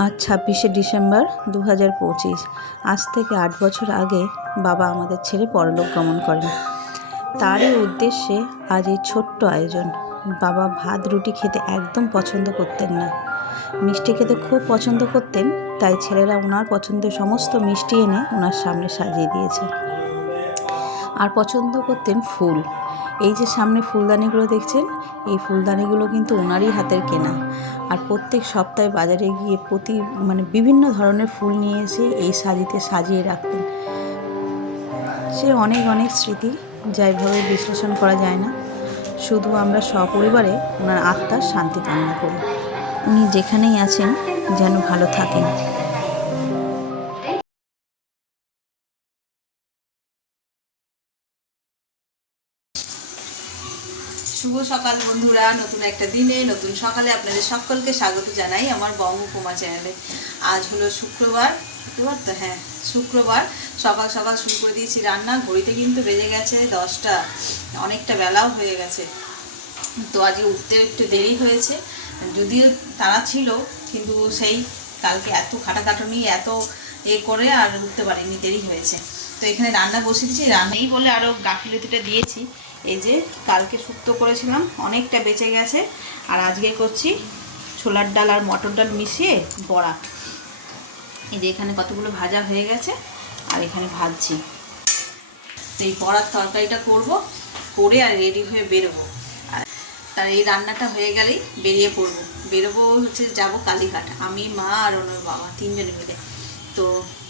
আজ 26শে ডিসেম্বর 2025। আজ থেকে 8 বছর আগে বাবা আমাদের ছেড়ে পরলোক গমন করেন। তারই উদ্দেশ্যে আজ এই ছোট্ট আয়োজন। বাবা ভাত রুটি খেতে একদম পছন্দ করতেন না, মিষ্টি খেতে খুব পছন্দ করতেন। তাই ছেলেরা ওনার পছন্দের সমস্ত মিষ্টি এনে ওনার সামনে সাজিয়ে দিয়েছে। আর পছন্দ করতেন ফুল। এই যে সামনে ফুলদানিগুলো দেখছেন, এই ফুলদানিগুলো কিন্তু ওনারই হাতের কেনা। আর প্রত্যেক সপ্তাহে বাজারে গিয়ে বিভিন্ন ধরনের ফুল নিয়ে এসে এই সাজিয়ে রাখতেন। সে অনেক অনেক স্মৃতি, যা এভাবে বিশ্লেষণ করা যায় না। শুধু আমরা সপরিবারে ওনার আত্মার শান্তি কামনা করি। উনি যেখানেই আছেন যেন ভালো থাকেন। শুভ সকাল বন্ধুরা, নতুন একটা দিনে নতুন সকালে আপনাদের সকলকে স্বাগত জানাই আমার বঙ্গকুমা চ্যানেলে। আজ হলো শুক্রবার তো হ্যাঁ, শুক্রবার সকাল সকাল শুরু করে দিয়েছি রান্না। ঘড়িতে কিন্তু বেজে গেছে 10টা, অনেকটা বেলাও হয়ে গেছে। তো আজকে উঠতে একটু দেরি হয়েছে, যদিও তারা ছিল, কিন্তু সেই কালকে এত খাটাখাটুনি এত করে আর উঠতে পারিনি, দেরি হয়েছে। তো এখানে রান্না বসিয়েছি, রান্নাই বলে আরও গাফিলতিটা দিয়েছি। এই যে কালকে শুক্তো করেছিলাম, অনেকটা বেঁচে গেছে। আর আজকে করছি ছোলার ডাল আর মটর ডাল মিশিয়ে বড়া। এই যে এখানে কতগুলো ভাজা হয়ে গেছে আর এখানে ভাজছি। তো এই বড়ার তরকারিটা করব, করে আর রেডি হয়ে বেরোবো। আর তার এই রান্নাটা হয়ে গেলেই বেরোবো হচ্ছে যাবো কালীঘাট। আমি, মা আর ওনার বাবা, তিনজনে মিলে। তো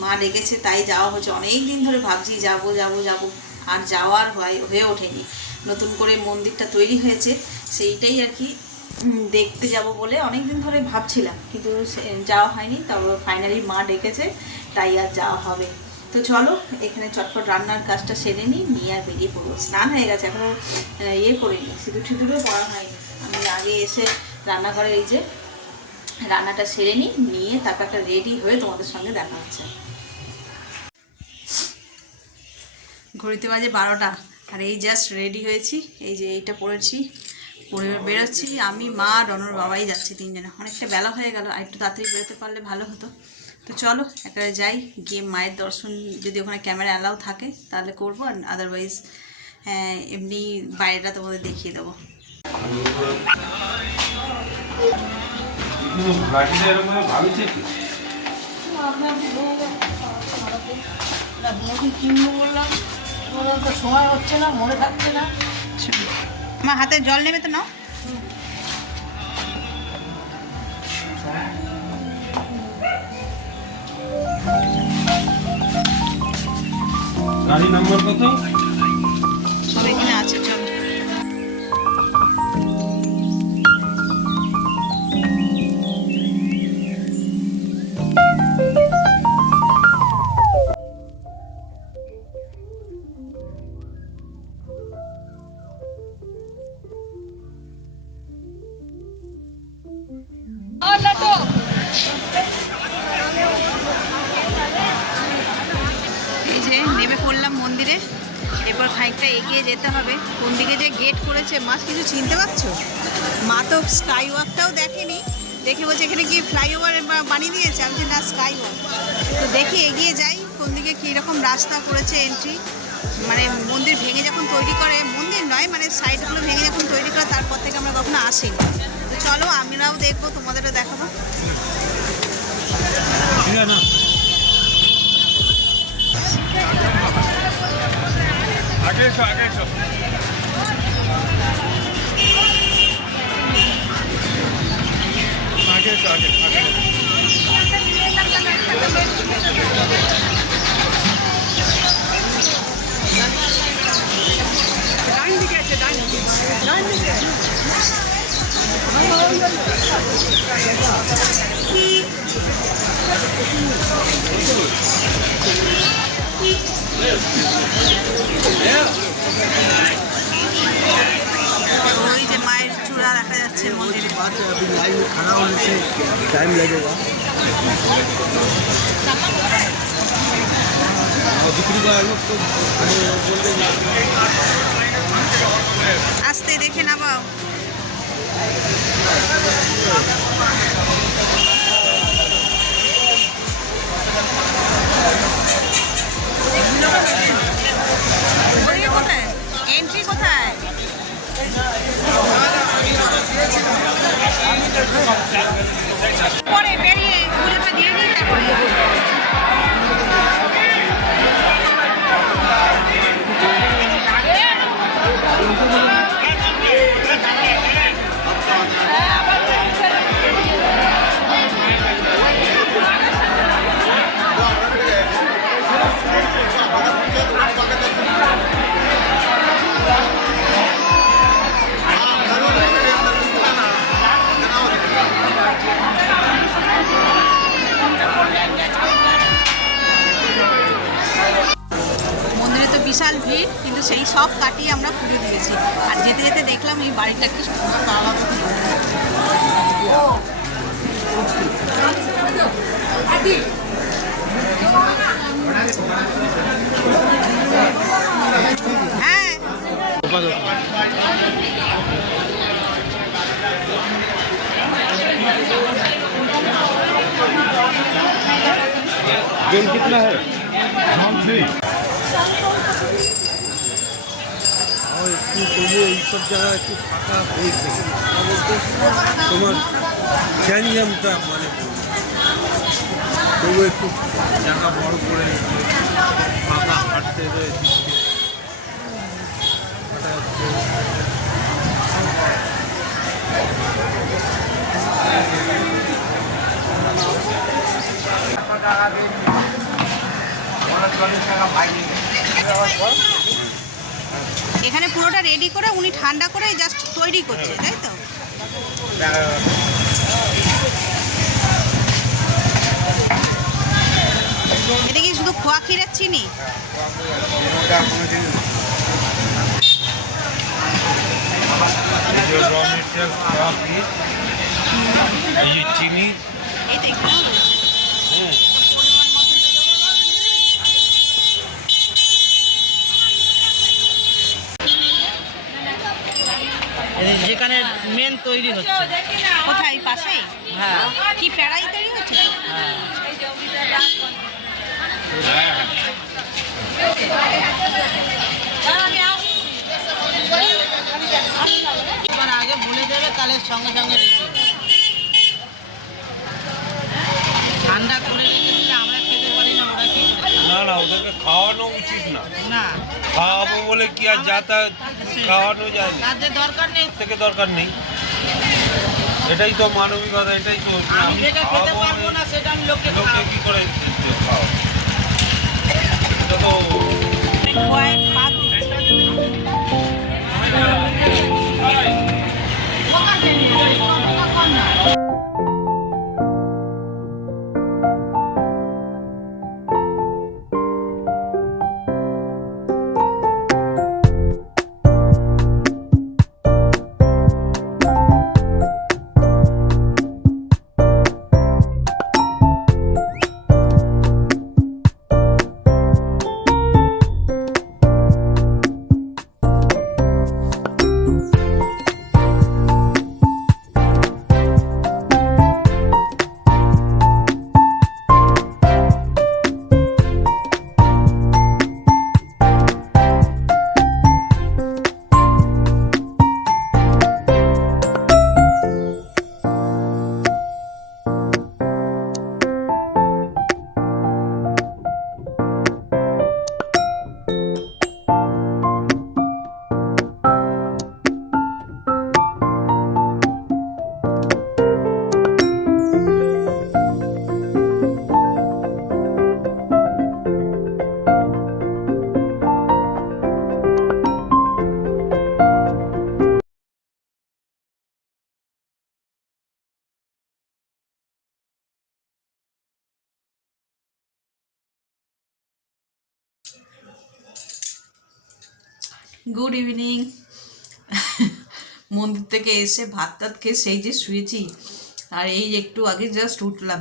মা ডেকেছে তাই যাওয়া হচ্ছে। অনেক দিন ধরে ভাবছি যাবো, আর যাওয়ার হয়ে ওঠেনি। নতুন করে মন্দিরটা তৈরি হয়েছে, সেইটাই আর কি দেখতে যাব বলে অনেক দিন ধরে ভাবছিলাম, কিন্তু যাওয়া হয়নি। তবে ফাইনালি মা ডেকেছে, তাই আর যাওয়া হবে। তো চলো এখানে চটপট রান্নার কাজটা সেরে নিয়ে আর বেরিয়ে পড়বো। স্নান হয়ে গেছে, এখনও করিনি, সিঁদুরও পড়া হয়নি। আমি আগে এসে রান্নাঘরে এই যে রান্নাটা সেরে নিয়ে তারপর একটা রেডি হয়ে তোমাদের সঙ্গে দেখা হচ্ছে। ঘড়িতে বাজে 12টা, আর এই জাস্ট রেডি হয়েছি। এই যে এইটা পরেছি, পরে বেরোচ্ছি। আমি, মা, রনর বাবাই যাচ্ছি, তিনজনে। অনেকটা বেলা হয়ে গেল, আর একটু তাড়াতাড়ি বেরোতে পারলে ভালো হতো। তো চলো একেবারে যাই, গিয়ে মায়ের দর্শন যদি ওখানে ক্যামেরা অ্যালাউ থাকে তাহলে করবো, আর আদারওয়াইজ এমনি বাইরেটা তোমাদের দেখিয়ে দেবো। সময় হচ্ছে না, মনে থাকছে না। আমার হাতে জল নেবে তো নাও। গাড়ি নাম্বার কত? সব এখানে আছে, চলো। এই যে নেমে পড়লাম মন্দিরে। এরপর খানিকটা এগিয়ে যেতে হবে। কোন দিকে যে গেট করেছে, মা কিছু চিনতে পারছো? মা তো স্কাই ওয়াকটাও দেখেনি, দেখে বলছে এখানে কি ফ্লাইওভার বানিয়ে দিয়েছে। আমি যে না, স্কাই ওয়াক। তো দেখি এগিয়ে যাই কোন দিকে কীরকম রাস্তা করেছে এন্ট্রি। মানে মন্দির ভেঙে যখন তৈরি করে, মন্দির নয় মানে সাইডগুলো ভেঙে যখন তৈরি করে, তারপর থেকে আমরা কখনো আসিনি। তো চলো আমরাও দেখবো, তোমাদেরও দেখাবো। আগে এসো, আগে এসো। আগে এসো, আগে আগে। ডান দিকে আছে, ডান দিকে। ওই যে মায়ের চূড়া দেখা যাচ্ছে মন্দিরে। टाइम लगेगा। আস্তে দেখে নামাও। ওদিকে কোথায় এন্ট্রি কোথায়? পরে বেরিয়ে পুজোটা দিয়ে দিই তারপরে। মন্দিরে তো বিশাল ভিড়, কিন্তু সেই সব কাটিয়ে আমরা পুজো দিয়েছি। আর যেতে যেতে দেখলাম এই বাড়িটা কি হ্যাঁ बिल कितना है? हम थ्री। और একটু তবু এইসব জায়গায় একটু ফাঁকা হয়ে গেছে বলতে তোমার গ্যাঞ্জামটা মানে তবু একটু জায়গা বড় করে ফাঁকা হাঁটতে রয়েছে। এখানে পুরোটা রেডি করে উনি ঠান্ডা করে জাস্ট তৈরি করছে, তাই তো? এটা কি শুধু খোয়া ক্ষীরের চিনি? চিনি এই তো একটু যেখানে মেন তৈরি হচ্ছে। কোথায় পাশেই? হ্যাঁ কি প্যাড়াই তৈরি হচ্ছে তো? এবার আগে বলে দেবে, তাহলে সঙ্গে সঙ্গে ঠান্ডা করে রেখে দিলে আমরা খেতে পারি না, ওরা কি করে? না না, ওদেরকে খাওয়ানো উচিত না। না খাওয়াবো বলে কি আর যাতায়াত খাওয়ানো যায় না, তাদের দরকার নেই। থেকে দরকার নেই। এটাই তো মানবিকতা, এটাই তো আমি যেটা খেতে পারবো না সেটা আমি লোককে লোকে খাওয়াবো। কি করে খাওয়া, এটা তো খোয়ায় পাক দিচ্ছে। Good evening. মন্দির থেকে এসে ভাত টাত খেয়ে সেই যে শুয়েছি, আর এই একটু আগে জাস্ট উঠলাম।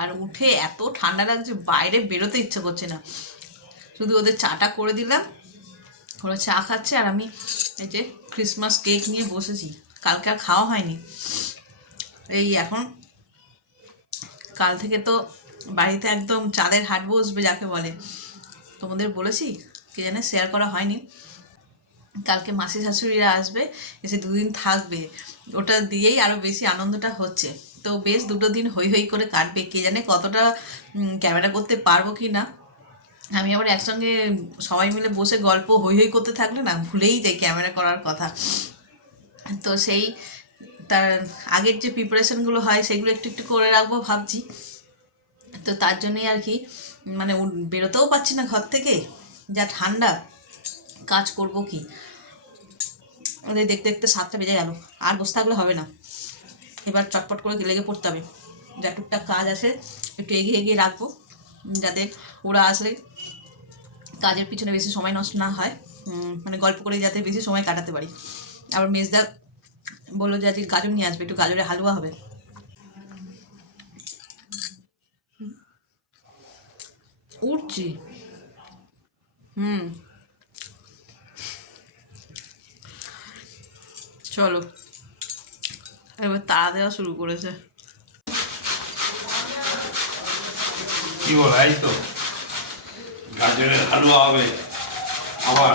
আর উঠে এত ঠান্ডা লাগছে, বাইরে বেরোতে ইচ্ছা করছে না। শুধু ওদের চাটা করে দিলাম, ওরা চা খাচ্ছে, আর আমি এই যে ক্রিসমাস কেক নিয়ে বসেছি। কালকে আর খাওয়া হয়নি, এই এখন কাল থেকে তো বাড়িতে একদম চাঁদের হাট বসবে যাকে বলে। তোমাদের বলেছি কে জানে, শেয়ার করা হয়নি। কালকে মাসি শাশুড়িরা আসবে, এসে 2 দিন থাকবে, ওটা দিয়েই আরও বেশি আনন্দটা হচ্ছে। তো বেশ 2 দিন হই হই করে কাটবে, কে জানে কতটা ক্যামেরা করতে পারবো কি না। আমি আবার একসঙ্গে সবাই মিলে বসে গল্প হই হই করতে থাকলে না ভুলেই যাই ক্যামেরা করার কথা। তো সেই তার আগের যে প্রিপারেশনগুলো হয় সেগুলো একটু একটু করে রাখবো ভাবছি। তো তার জন্যই আর কি, মানে বেরোতেও পারছি না ঘর থেকে, যা ঠান্ডা, কাজ করব কি। ওদের দেখতে দেখতে 7টা বেজে গেল, আর বসে থাকলে হবে না, এবার চটপট করে লেগে পড়তে হবে। যা টুকটাক কাজ আছে একটু এগিয়ে এগিয়ে রাখবো, যাতে ওরা আসলে কাজের পিছনে বেশি সময় নষ্ট না হয়, মানে গল্প করে যাতে বেশি সময় কাটাতে পারি। আবার মেজদা বললো যে আজকে গাজর নিয়ে আসবে, একটু গাজরের হালুয়া হবে। উঠছি। চলো এবার তাড়া দেওয়া শুরু করেছে। কি বল, এই তো গাজরের হালুয়া হবে, আবার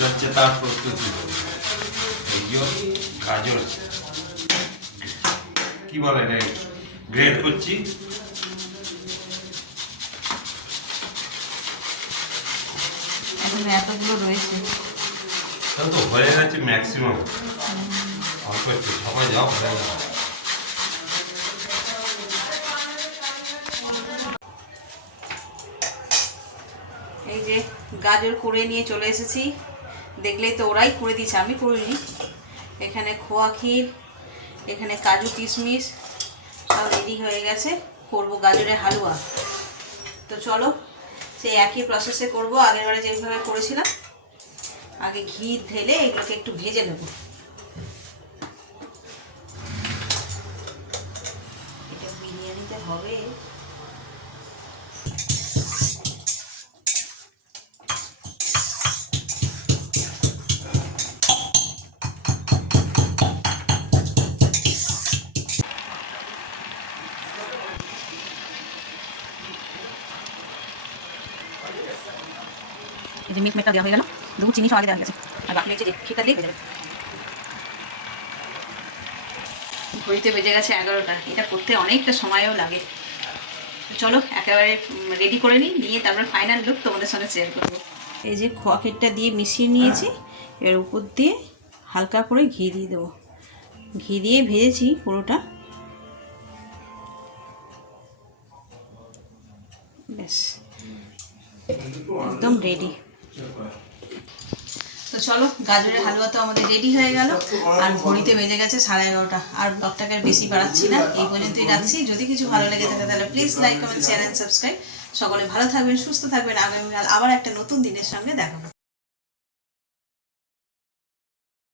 যাচ্ছে তার প্রস্তুতি। এই যে গাজর কি বলে রে, গ্রেড করছি। এখন এতগুলো রয়েছে, তাহলে তো হয়ে গেছে ম্যাক্সিমাম। অল্প একটু সবাই যাও, হয়ে যাও। এই যে গাজর করে নিয়ে চলে এসেছি, দেখলেই তো ওরাই করে দিয়েছে, আমি করিনি। এখানে খোয়া ক্ষীর, এখানে কাজু কিশমিশ সব রেডি হয়ে গেছে, করব গাজরের হালুয়া। তো চলো সেই একই প্রসেসে করব, আগের বারে যেভাবে করেছিলাম। আগে ঘি ঢেলে এগুলোকে একটু ভেজে নেব। এটা বিরিয়ানিতে হবে। এই যে মিল্ক মেডটা দেওয়া হয়ে গেল, দুধ চিনি সব আগে দেওয়া গেছে, আর বাকি হচ্ছে যে ক্ষীরটা দিয়ে ভেজে নেবে। ঘড়িতে বেজে গেছে 11টা, এটা করতে অনেকটা সময়ও লাগে। চলো একেবারে রেডি করে নিয়ে তারপর ফাইনাল লুক তোমাদের সঙ্গে শেয়ার করবো। এই যে খোয়া ক্ষীরটা দিয়ে মিশিয়ে নিয়েছি, এর উপর দিয়ে হালকা করে ঘি দিয়ে দেবো। ঘি দিয়ে ভেজেছি পুরোটা, ব্যাস একদম রেডি। তো চলো গাজরের হালুয়া তো আমাদের রেডি হয়ে গেল, আর ঘড়িতে বেজে গেছে 11:30। আর ব্লগটাকে আর বেশি বাড়াচ্ছি না, এই পর্যন্তই রাখছি। যদি কিছু ভালো লেগে থাকে তাহলে please like, comment, share and subscribe. সকলে ভালো থাকবেন, সুস্থ থাকবেন। আগামীকাল আবার একটা নতুন দিনের সঙ্গে দেখা হবে।